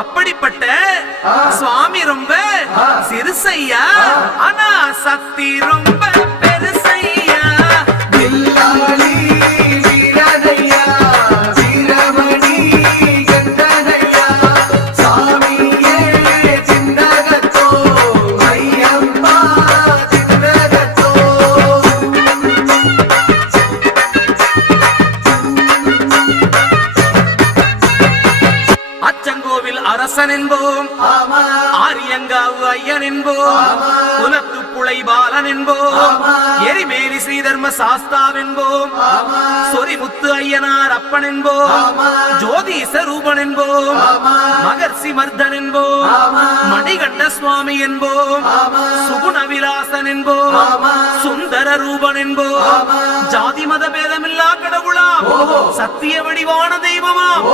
அப்படிப்பட்ட சுவாமி ரொம்ப சிறுசையா, ஆனா சக்தி ரொம்ப பெருசையா. அரசன் என்போம், ஆரியங்காவு ஐயன் என்போம், குலத்து புலை பாலன் என்போம், எரிமேலி ஸ்ரீதர்ம சாஸ்தாவென்போம், சொரிமுத்து ஐயனார் அப்பன் என்போம், ஜோதிச ரூபன் என்போம், மகர்ஷி மர்தன் என்போம், மணிகண்ட சுவாமி என்போம், சுகுண விலாசன் என்போம், சுந்தர ரூபன் என்போம், ஜாதி மத பேதமில்லா கடவுளாம், சத்திய வடிவான தெய்வமாம்.